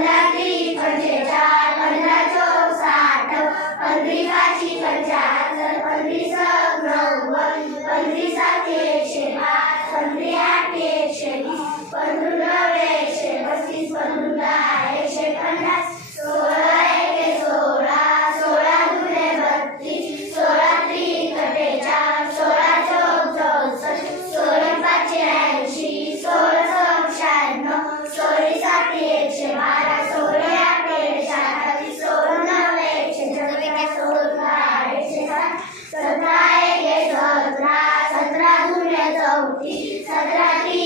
la सदराची